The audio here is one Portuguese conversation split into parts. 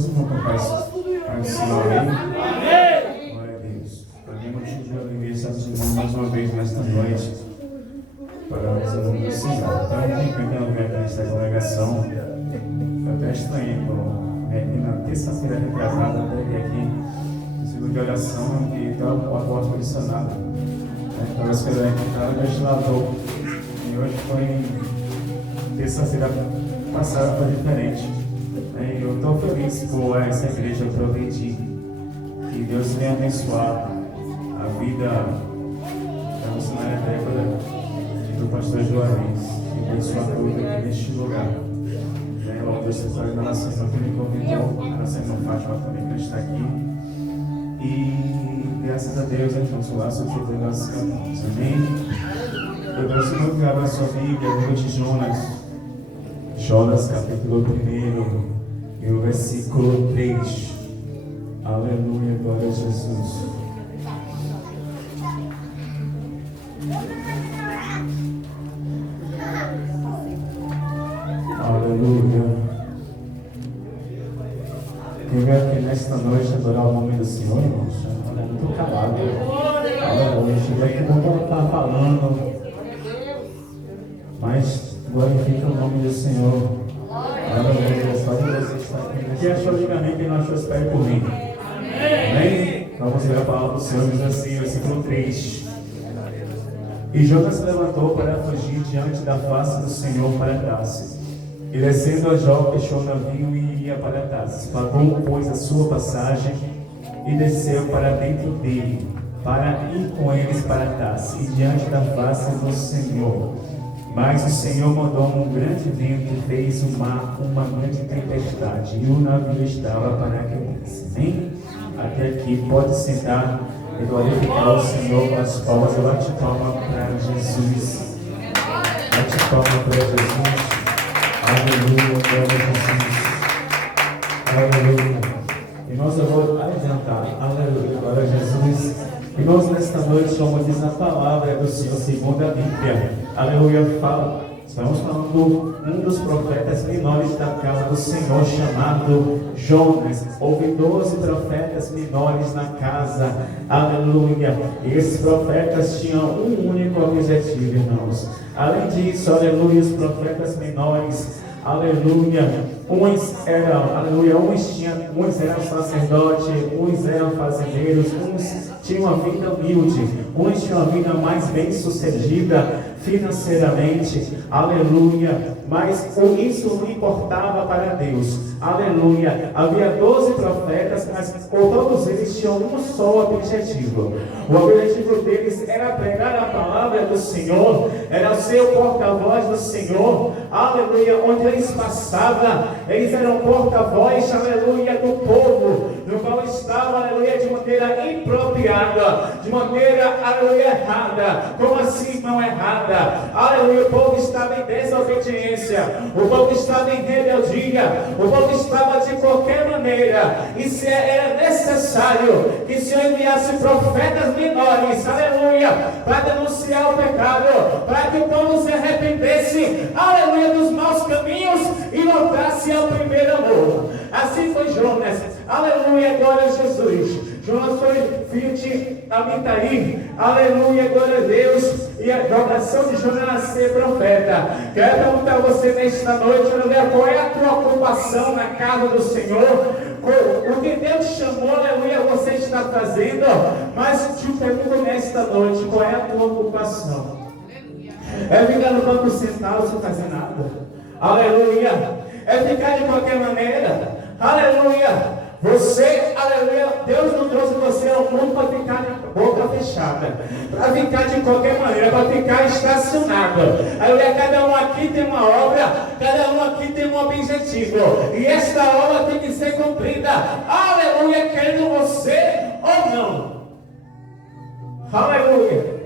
vocês vão cantar Pai do Senhor, amém? Glória a Deus. Para mim é motivo de alegria estar nos mais uma vez nesta noite para os alunos do Senhor. Então, em primeiro lugar aqui nesta congregação, eu até estranhei aqui na terça-feira retrasada, até aqui no segundo de oração, que estava com a porta posicionada. Estava esperando entrar no ventilador. E hoje foi terça-feira passada, foi diferente. Eu estou feliz por essa igreja progredir. Que Deus venha abençoar a vida da missionária Débora e do pastor Juarez. Que abençoe tudo aqui neste lugar. Logo Deus está fazendo a nossa irmã que me convidou, a nossa irmã Fátima também que está aqui. E graças a Deus, vamos lá sobre o nosso cantamos. Amém? Eu gosto muito de gravar a sua Bíblia, o livro de Jonas, capítulo 1, e o versículo 3. Aleluia, glória a Jesus. Aleluia. Quem vem aqui nesta noite adorar o nome do Senhor, irmãos? Olha, eu estou calado. Aleluia. Cheguei aqui não estar falando, mas glorifica o nome do Senhor. Aleluia. Só de você estar aqui. Quem achou, diga amém. Quem não achou, espere por mim. Amém? Vamos ver a palavra do Senhor, diz assim, versículo 3. E Jonas se levantou para fugir diante da face do Senhor para Tarsis. E descendo a Jope, fechou o navio e ia para Tarsis. Pagou, pois, a sua passagem e desceu para dentro dele, para ir com eles para Tarsis, e diante da face do Senhor. Mas o Senhor mandou um grande vento e fez o mar uma grande tempestade, e o navio estava para aquecer. Amém? Até aqui, pode sentar e glorificar o Senhor com as palmas. Bate palma para Jesus. Bate palma para Jesus. Aleluia, glória a Jesus. Aleluia. Irmãos, eu vou adiantar. Aleluia, glória a Jesus. Irmãos, nesta noite, como diz a palavra do Senhor, segundo a Bíblia. Aleluia, fala. Estamos falando de um dos profetas menores da casa do Senhor, chamado Jonas. Houve 12 profetas menores na casa. Aleluia. E esses profetas tinham um único objetivo, irmãos. Além disso, aleluia, os profetas menores, aleluia, uns eram sacerdotes, uns eram fazendeiros, uns tinham uma vida humilde, uns tinham uma vida mais bem sucedida financeiramente, aleluia, mas isso não importava para Deus, aleluia. Havia 12 profetas, mas todos eles tinham um só objetivo. O objetivo deles era pregar a palavra do Senhor, era ser o porta-voz do Senhor, aleluia. Onde eles passavam, eles eram porta-voz, aleluia, do povo, no qual estava, aleluia, de maneira impropriada, de maneira, aleluia, errada. Como assim, não errada? Aleluia, o povo estava em desobediência, o povo estava em rebeldia, o povo estava de qualquer maneira, e se era necessário que o Senhor enviasse profetas menores, aleluia, para denunciar o pecado, para que o povo se arrependesse, aleluia, dos maus caminhos e voltasse ao primeiro amor. Assim foi Jonas, aleluia, glória a Jesus. Jonas foi filho de Amitai, aleluia, glória a Deus, e a oração de Jonas nascer profeta. Quero perguntar a você nesta noite, aleluia, qual é a tua ocupação na casa do Senhor? O que Deus chamou, aleluia, você está fazendo, mas te pergunto nesta noite, qual é a tua ocupação? É ficar no banco sentado sem fazer nada? Aleluia. É ficar de qualquer maneira? Aleluia. Você, aleluia, Deus não trouxe você ao mundo para ficar de boca fechada, para ficar de qualquer maneira, para ficar estacionado. Aleluia, cada um aqui tem uma obra, cada um aqui tem um objetivo, e esta obra tem que ser cumprida, aleluia, querendo você ou não. Aleluia.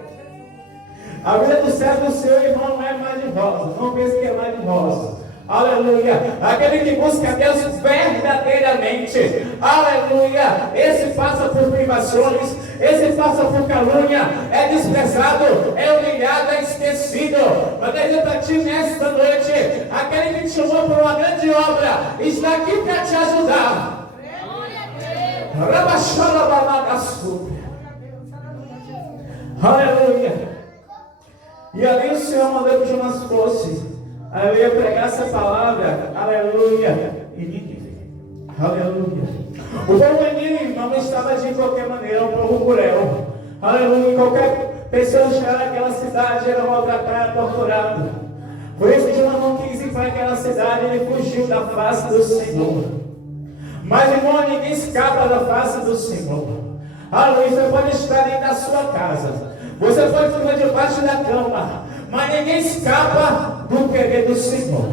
A vida do servo do seu irmão não é mais de rosa, não pense que é mais de rosa. Aleluia, aquele que busca Deus verdadeiramente, aleluia, esse passa por privações, esse passa por calúnia, é desprezado, é humilhado, é esquecido. Mas eu para ti nesta noite, aquele que te chamou por uma grande obra, está aqui para te ajudar. Aleluia. E ali o Senhor mandou que Jonas fosse. Aí eu ia pregar essa palavra. Aleluia. E Nínive. Aleluia. O povo de Nínive não estava de qualquer maneira, um povo cruel. Aleluia. Qualquer pessoa que chegar naquela cidade era maltratada, torturada. Por isso que Jonas não quis ir para aquela cidade, ele fugiu da face do Senhor. Mas, irmão, ninguém escapa da face do Senhor. Aleluia. Você pode estar dentro da sua casa. Você pode ficar debaixo da cama, mas ninguém escapa do querer do Senhor.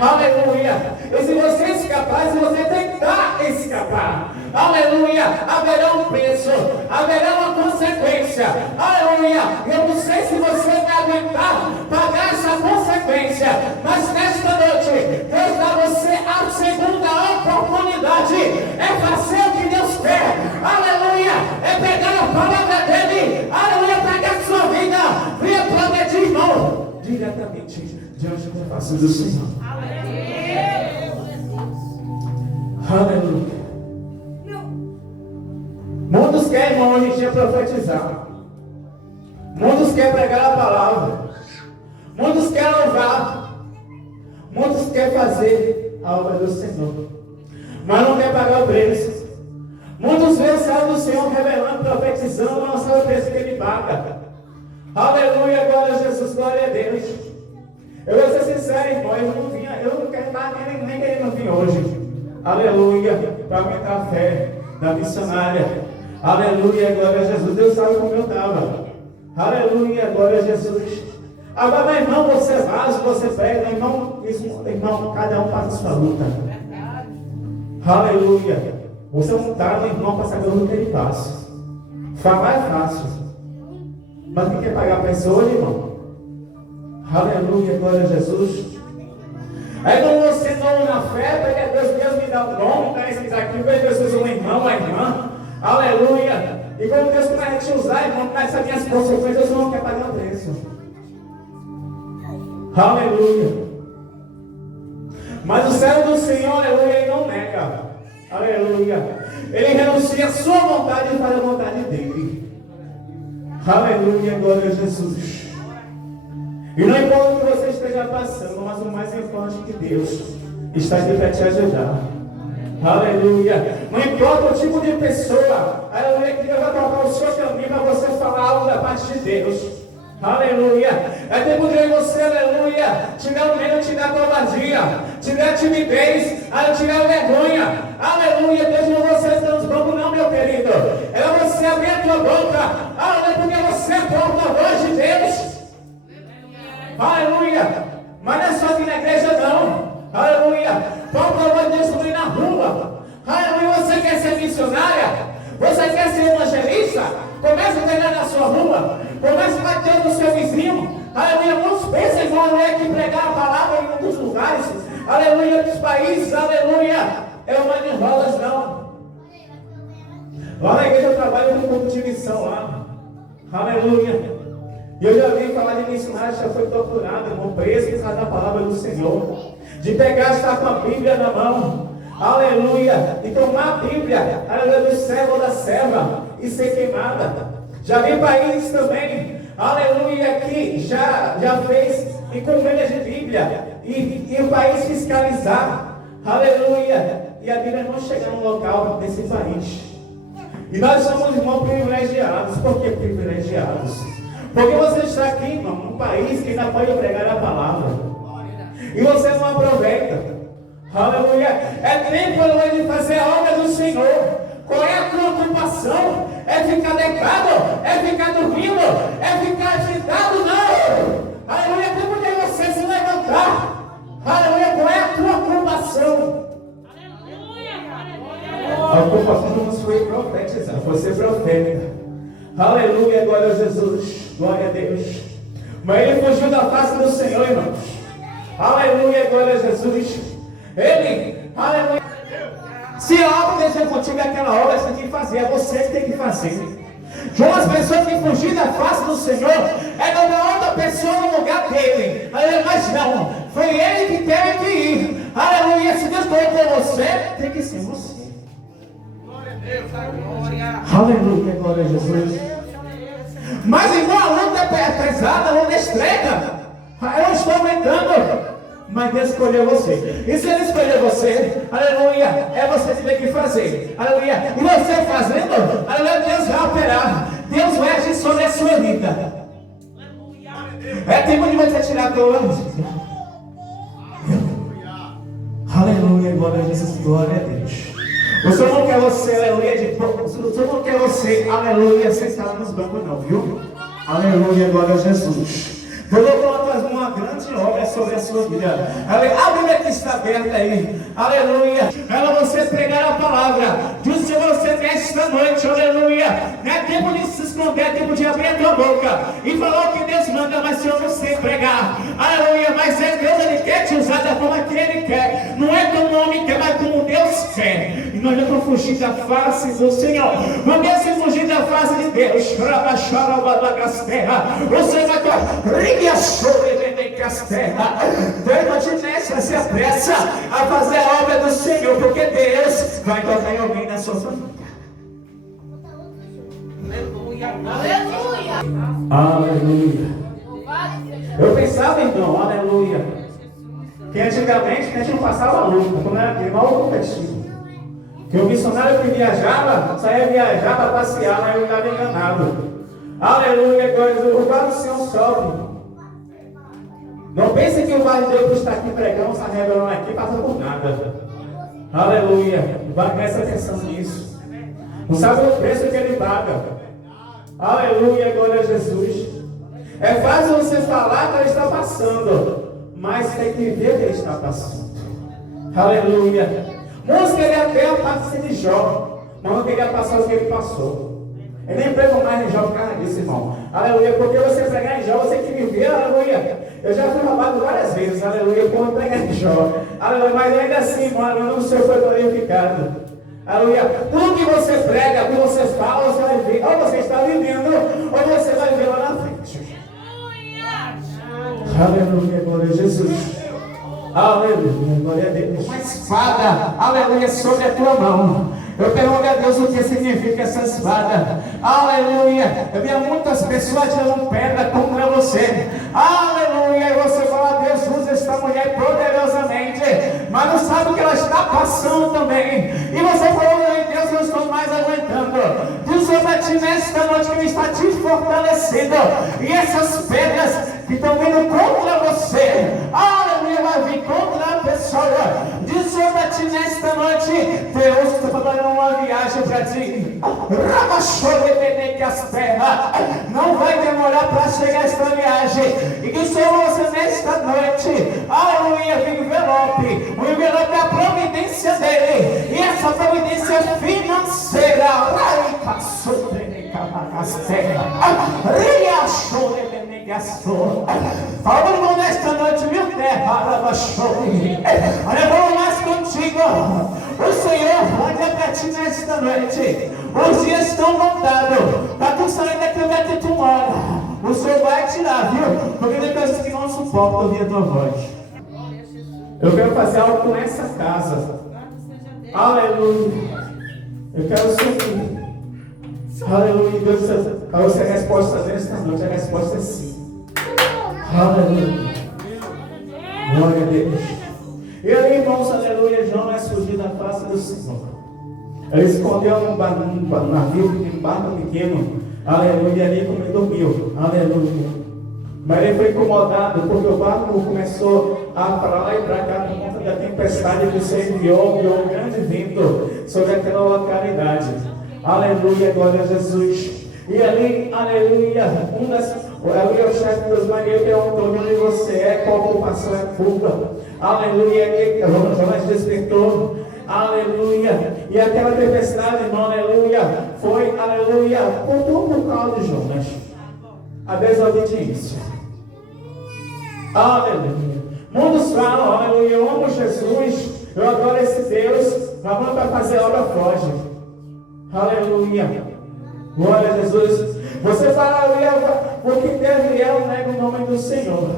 Aleluia. E se você escapar, se você tentar escapar, aleluia, haverá um preço, haverá uma consequência. Aleluia. Eu não sei se você vai aguentar pagar essa consequência, mas nesta noite Deus dá a você a segunda oportunidade. É fazer o que Deus quer. Aleluia. É pegar a palavra dele. Aleluia. Pegar a sua vida. Venha progredir, irmão, diretamente diante da face do Senhor. Aleluia. Muitos querem, irmão, hoje em dia profetizar. Muitos querem pregar a palavra. Muitos querem louvar. Muitos querem fazer a obra do Senhor, mas não querem pagar o preço. Muitos veem a sala do Senhor revelando, profetizando, mas não sabe o preço que ele paga. Aleluia, glória a Jesus, glória a Deus. Eu vou ser sincero, irmão, eu não quero estar nem querendo vir hoje. Aleluia, para aumentar a fé da missionária. Aleluia, glória a Jesus. Deus sabe como eu estava. Aleluia, glória a Jesus. Agora, meu irmão, você vaza, você pega, irmão, cada um passa a sua luta. Aleluia. Você não está, meu irmão, para saber o que ele passa. Falar é fácil, mas quem quer pagar a pessoa, irmão? Aleluia, glória a Jesus. Aí quando você não na fé, porque Deus me dá o nome, dá isso aqui, Deus usa um irmão, uma irmã. Aleluia. E quando Deus começa a te usar, irmão, começa a vir as consequências, Deus não quer pagar o preço. Aleluia. Mas o céu do Senhor, aleluia, ele não nega. Aleluia. Ele renuncia a sua vontade para a vontade dele. Aleluia, glória a Jesus. E não importa o que você esteja passando, mas o mais importante é que Deus está aqui para te ajudar. Aleluia. Não importa o tipo de pessoa, aleluia, que Deus vai colocar o seu caminho para você falar algo da parte de Deus. Aleluia. É tempo de você, aleluia, tirar o medo, tirar a covardia, tirar a timidez, tirar a vergonha. Aleluia. Deus não você transforma, não, meu querido. É você abrir a tua boca. Aleluia, porque você é porta-voz de Deus. Aleluia. Mas não é só aqui na igreja, não. Aleluia. Porta-voz de Deus também na rua. Aleluia. Você quer ser missionária? Você quer ser evangelista? Comece a pegar na sua rua. Comece a bater no seu vizinho. Aleluia. Muitos pensam, irmão, que pregar a palavra em muitos lugares. Aleluia. Em outros países. Aleluia. É uma de rolas, não. Lá na igreja eu trabalho com culto de missão lá. Aleluia. E eu já vi falar de missionário, já foi torturado, irmão, preso por causa da palavra do Senhor. De pegar, estar com a Bíblia na mão. Aleluia. E tomar a Bíblia, aleluia, do servo ou da serva e ser queimada. Já vi países também, aleluia, que já fez encomendas de Bíblia. E o país fiscalizar. Aleluia. E a Bíblia não chegar no local desse país. E nós somos, irmãos, privilegiados. Por que privilegiados? Porque você está aqui, irmão, num país que ainda pode pregar a palavra. E você não aproveita. Aleluia. É tempo, aleluia, de fazer a obra do Senhor. Qual é a tua ocupação? É ficar deitado? É ficar dormindo? É ficar agitado? Não. Aleluia. É tempo de você se levantar. Aleluia. Qual é a tua ocupação? A ocupação não foi profetizar, foi ser profeta. Aleluia, glória a Jesus, glória a Deus. Mas ele fugiu da face do Senhor, irmãos. Aleluia, glória a Jesus. Ele, aleluia. Se a obra deixa contigo aquela obra, você tem que fazer, é você que tem que fazer. João, as pessoas que fugir da face do Senhor é dar outra pessoa no lugar dele. Aleluia, mas não, foi ele que teve que ir. Aleluia, se Deus colocou você, tem que ser você. Aleluia, glória a Jesus. Mas irmão, a luta é pesada, a luta é estreita. Eu estou aumentando. Mas Deus escolheu você. E se Ele escolheu você, aleluia, é você que tem que fazer. Aleluia. E você fazendo, aleluia, Deus vai operar. Deus vai agir sobre a sua vida. É tempo de você tirar a tua. Aleluia, glória a Jesus, glória a Deus. O Senhor não quer você, aleluia, o Senhor não quer você, aleluia, sentar nos bancos não, viu? Aleluia, glória a Jesus. Deus vai colocar uma grande obra sobre a sua vida. A Bíblia que está aberta aí. Aleluia. Ela você pregar a palavra. Diz se você nesta noite. Aleluia. Não é tempo de se esconder, é tempo de abrir a tua boca e falar o que Deus manda, mas se eu não sei pregar. Aleluia. Mas é Deus, Ele quer te usar da forma que Ele quer. Não é como o homem quer, mas como Deus quer. E nós não vamos fugir da face do Senhor. Não devemos fugir da face de Deus. O Senhor vai Deus se apressa a fazer a obra do Senhor, porque Deus vai tocar em alguém na sua família. Aleluia. Aleluia. Eu pensava, irmão, aleluia, que antigamente a gente não passava luta, quando era mal competitivo. Que o missionário que viajava, saía viajar para passear, mas eu estava enganado. Aleluia, o bar do Senhor sobe. Não pense que o bar de Deus está aqui pregando, está revelando aqui, passa por nada. Aleluia. Presta atenção nisso. Não sabe o preço que ele paga. Aleluia, glória a Jesus. É fácil você falar que ele está passando, mas tem que ver que ele está passando. Aleluia. Muitos queriam até a parte de Jó, mas não queria passar o que ele passou. Eu nem prego mais em Jó por causa disso, irmão. Aleluia. Porque você pregar em Jó, você tem que viver, aleluia. Eu já fui roubado várias vezes, aleluia, quando pregar em Jó. Aleluia. Mas ainda assim, irmão, aleluia, o Senhor foi glorificado. Aleluia. Tudo que você prega, o que você fala, você vai ver. Ou você está vivendo, ou você vai ver lá na frente. Aleluia, glória a Jesus. Aleluia, glória a Deus. Uma espada, aleluia, sobre a tua mão. Eu pergunto a Deus o que significa essa espada. Aleluia. Eu vi muitas pessoas tirando pedra contra você. Aleluia. E você fala, Deus usa esta mulher poderosamente, mas não sabe o que ela está passando também. E você falou, Deus, eu estou mais aguentando. Deus vai te nesta noite que Ele está te fortalecendo. E essas pedras que estão vindo contra você, aleluia, vai vir contra a pessoa. Diz para ti nesta noite, Deus está preparando uma viagem para ti. Não vai demorar para chegar esta viagem. E que sobre você nesta noite, aleluia, vem o envelope. O envelope é a providência dele. E essa providência financeira. Fala, irmão, nesta noite, viu, terra? Olha, vamos mais contigo. O Senhor vai dizer para ti nesta noite. Os dias estão contados. Para tu sair daqui onde tu mora. O Senhor vai tirar, viu? Porque tem pessoas que não suportam ouvir a tua voz. Eu quero fazer algo com essa casa. Aleluia. Eu quero subir. Aleluia. Deus, para você a resposta nesta noite, a resposta é sim. Aleluia. Glória a Deus. E aí, irmãos, aleluia, João vai fugir da face do Senhor. Ele escondeu num navio, num barco pequeno, aleluia, ali como ele dormiu, aleluia. Mas ele foi incomodado, porque o barco começou a para lá e para cá por conta da tempestade que o Senhor enviou um grande vento sobre aquela localidade. Aleluia, glória a Jesus. E ali, aleluia, aleluia, o chefe dos marinheiros perguntou onde você é, qual ocupação é culpa. Aleluia, Jonas despertou. Aleluia. E aquela tempestade, irmão, aleluia, foi, aleluia, por causa de Jonas. A desobediência. Aleluia. Muitos falam, aleluia, eu amo Jesus, eu adoro esse Deus, mas quando vai fazer a obra, foge. Aleluia. Glória a Jesus. Você fala, aleluia, porque Deus e ela negam o nome do Senhor.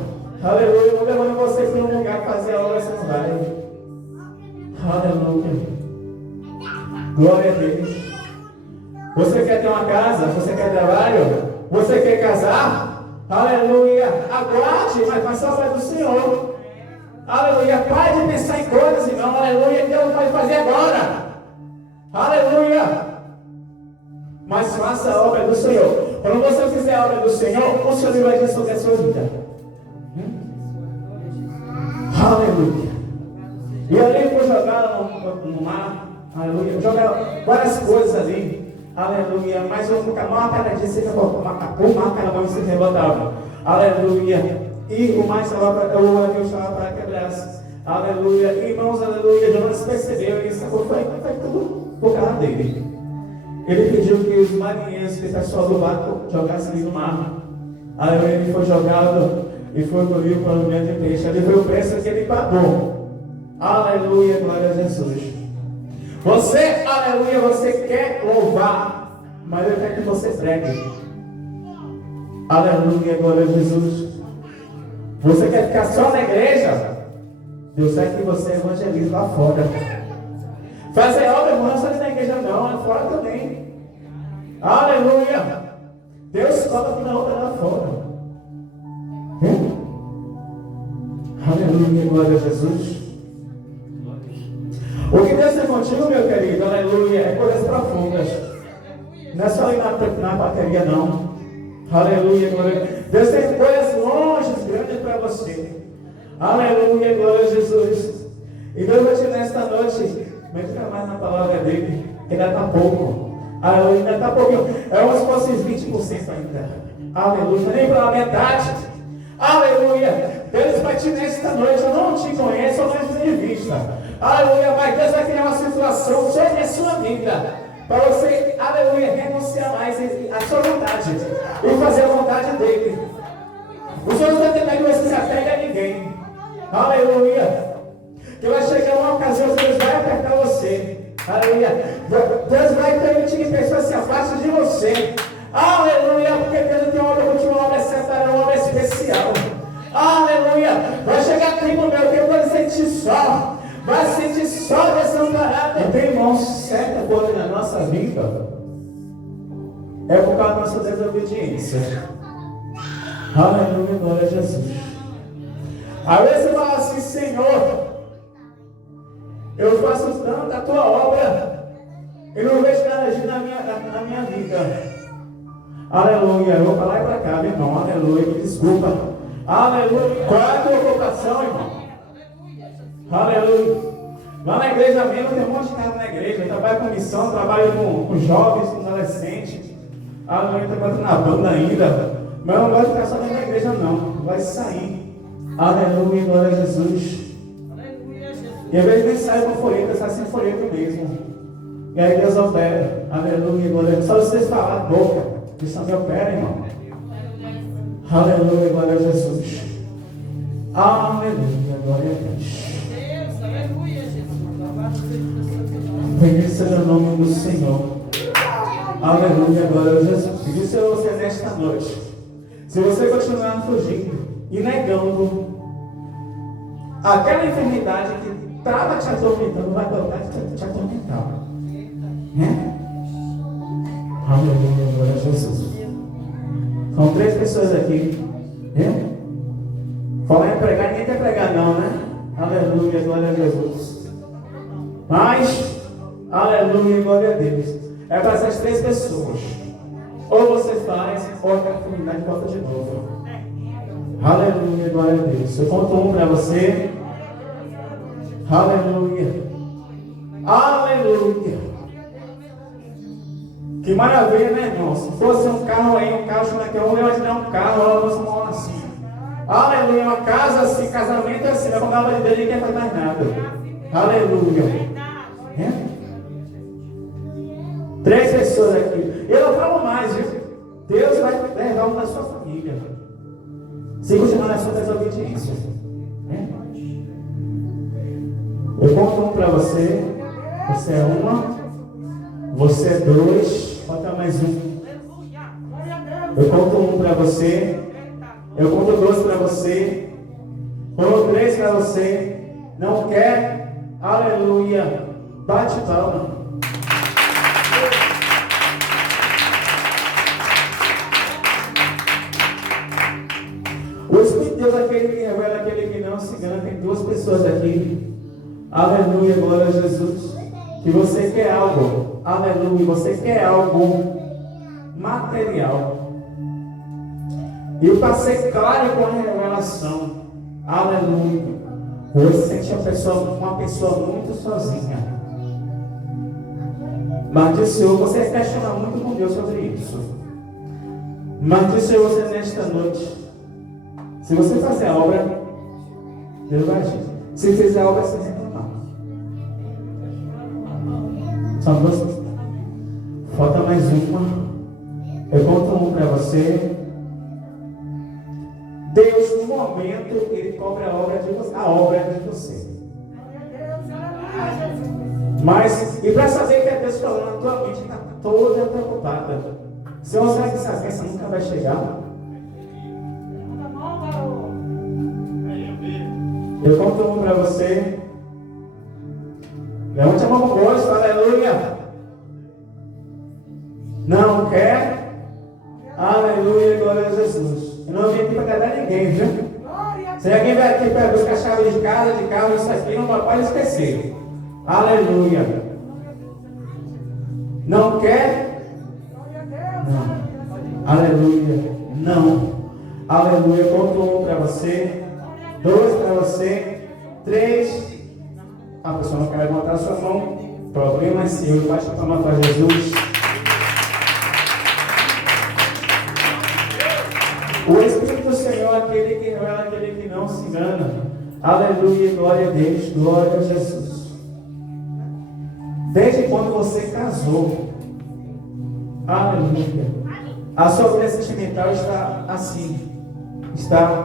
Aleluia. Eu vou levando você para um lugar para fazer a obra, você não vai. Aleluia. Glória a Deus. Você quer ter uma casa? Você quer trabalho? Você quer casar? Aleluia. Aguarde, mas faça a obra do Senhor. Aleluia. Pare de pensar em coisas, irmão. Aleluia. Deus vai fazer agora. Aleluia. Mas faça a obra do Senhor. Quando você fizer a obra do Senhor, o Senhor vai dizer sobre a sua vida. Aleluia. E ali foi jogado no mar. Aleluia. Jogaram várias coisas ali. Aleluia. Mas uma cada dia o mar cada vez se rebotava. Aleluia. E o mar estava para quebrar. Aleluia. Irmãos, aleluia. Jonas percebeu isso. Foi tudo por causa dele. Ele pediu que os marinheiros, que o pessoal do barco, jogassem ali no mar. Aleluia. Ele foi jogado e foi engolido por um grande peixe. Ali foi o preço que ele pagou. Aleluia. Glória a Jesus. Você, aleluia, você quer louvar, mas eu quero que você pregue. Aleluia, glória a Jesus. Você quer ficar só na igreja? Deus quer que você evangelize lá fora. Fazer obra, não é só na igreja não, é fora também. Aleluia. Deus coloca na obra lá fora. Aleluia, glória a Jesus. O que Deus tem contigo, meu querido, aleluia, é coisas profundas. Não é só ir na bateria, não. Aleluia, glória. Deus tem coisas longe, grandes para você. Aleluia, glória a Jesus. E Deus vai te dar esta noite, medita mais na palavra dele, que ainda está pouco. Aleluia, ainda está pouquinho. É uns fósseis 20% ainda. Aleluia, nem pela metade. Aleluia. Deus vai te dar esta noite. Eu não te conheço, eu não estou de vista. Aleluia, mas Deus vai criar uma situação sobre a sua vida, para você, aleluia, renunciar mais à sua vontade e fazer a vontade dele. O Senhor não está tentando que você se apegue a ninguém. Aleluia. Que vai chegar uma ocasião que Deus vai apertar você. Aleluia. Deus vai permitir que pessoas se afastem de você. Aleluia, porque Deus tem uma obra última, uma obra separada, uma obra especial. Aleluia. Vai chegar tempo, meu, que eu vou sentir só. Vai sentir só desamparado. Então, irmãos, certa coisa na nossa vida é por causa da nossa desobediência. Aleluia, glória a Jesus. Às vezes você fala assim: Senhor, eu faço tanto a tua obra e não vejo nada agir na minha vida. Aleluia, eu vou falar para cá, meu irmão. Aleluia, me desculpa. Aleluia. Qual é a tua vocação, irmão? Aleluia. Lá na igreja mesmo tem um monte de cara na igreja. Eu trabalho com missão, trabalho com jovens, com adolescentes. Aleluia, trabalho na banda ainda. Mas eu não gosto de ficar só dentro da igreja, não. Vai sair. Aleluia, glória a Jesus. E às vezes nem sai com folheto, sai sem folheto mesmo. E aí Deus opera. Aleluia, glória a Jesus. Só vocês falar a boca. Isso não me opera, irmão. Aleluia, glória a Jesus. Aleluia, glória a Deus. Bendito seja o nome do Senhor. Aleluia, glória a Jesus. E disse a você nesta noite: se você continuar fugindo e negando aquela enfermidade que estava te atormentando, vai voltar a te atormentar. Aleluia, glória a Jesus. São 3 pessoas aqui. Falar em pregar, ninguém quer pregar, não, né? Aleluia, glória a Jesus. Mas, aleluia, glória a Deus. É para essas 3 pessoas. Ou você faz, ou a comunidade volta de novo. Aleluia, glória a Deus. Eu conto um para você. Aleluia. Aleluia. Que maravilha, né, irmão? Se fosse um carro aí, um carro chama que eu ia dar um carro, ela nossa mão assim. Aleluia, uma casa assim, casamento assim, vai pagar a de Deus, ninguém quer fazer mais nada. Aleluia. 3 pessoas aqui. Eu não falo mais, viu? Deus vai levar um da sua família. Se continuar na sua desobediência. Eu conto um para você. Você é uma. Você é 2. Falta mais um. Eu conto um para você. Eu conto 2 para você. Conto 3 para você. Não quer? Aleluia. Bate palma. engano, tem duas pessoas aqui. Aleluia, glória a Jesus. Que você quer algo. Aleluia, você quer algo material. E eu passei claro com a revelação. Aleluia. Hoje sente uma pessoa muito sozinha. Mas disse Senhor, você questiona muito com Deus sobre isso. Mas disse Senhor, você nesta noite, se você fazer a obra, Deus vai agir. Se fizer a obra, você reclamar. São duas. Falta mais uma. Eu conto um para você. Deus, no momento, Ele cobra a obra de você. Mas, e para saber que é Deus falando, a tua mente está toda preocupada. Senhor, será que essa bênção nunca vai chegar? Eu conto um para você. Levante a mão com gosto, aleluia. Não quer? Aleluia, glória a Jesus. Eu não vim aqui para agradar ninguém, viu? Se alguém vai aqui para buscar chave de casa, de carro, isso aqui não pode esquecer. Aleluia. Não quer? Não. Aleluia. Não. Aleluia. Conto um para você. 2 para você. 3. A pessoa não quer levantar a sua mão. Problema é seu. Baixa a palma para Jesus. O Espírito do Senhor é aquele que revela, aquele que não se engana. Aleluia, glória a Deus, glória a Jesus. Desde quando você casou, aleluia, a sua vida sentimental está assim, está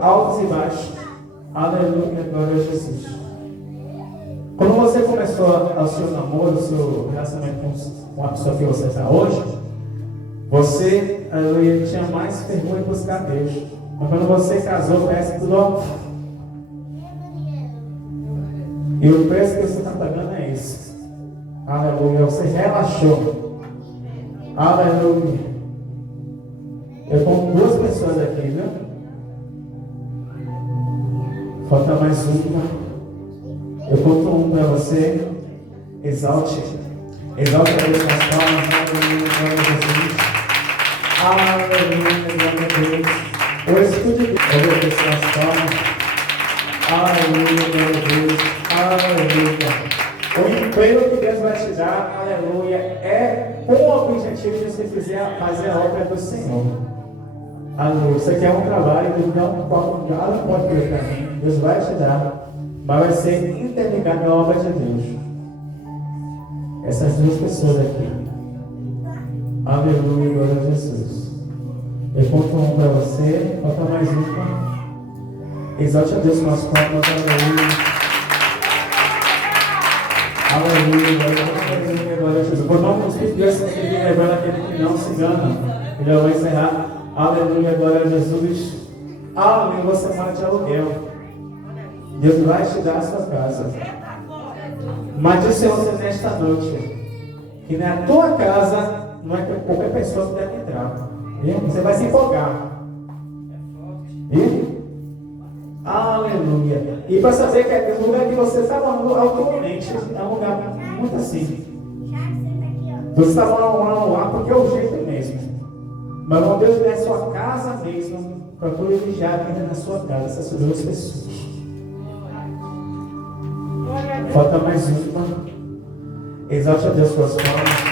altos e baixos. Aleluia, glória a Jesus. Quando você começou o seu namoro, o seu relacionamento com a pessoa que você está hoje, você, aleluia, tinha mais vergonha de buscar Deus. Mas quando você casou, parece tudo ó. E o preço que você está pagando é esse. Aleluia, você relaxou. Aleluia. Eu com 2 pessoas aqui, viu? Falta mais uma. Eu conto um para você. Exalte. Exalte a Deus nas palmas. Aleluia, glória a Jesus. Aleluia, glória a Deus. O Espírito de Deus. Agradeço nas palmas. Aleluia, glória a Deus. Aleluia. O emprego que Deus vai te dar, aleluia, é com o objetivo de você fazer a obra do Senhor. Aleluia. Você quer um trabalho, Deus não pode ter para mim. Deus vai te dar, mas vai ser interligado à obra de Deus. Essas 2 pessoas aqui. Aleluia, glória a Jesus. Eu conto um para você, falta mais uma. Exalte a Deus com as palmas, aleluia. Aleluia, glória a Jesus. Por nome do Espírito de Deus, você queria levando aquele que não se engana. Eu já vou encerrar. Aleluia, glória a Jesus. Aleluia, você mora de aluguel. Deus vai te dar a sua casa. Mas disse você nesta noite que na tua casa não é qualquer pessoa que deve entrar. Viu? Você vai se empolgar. Viu? Aleluia. E para saber que é o lugar que você está morando atualmente é um lugar muito assim. Você está morando lá porque é o jeito mesmo. Mas quando Deus der a sua casa mesmo, procure vigiar quem está na sua casa, essas 2 pessoas. Falta mais uma. Exalte a Deus com as palmas.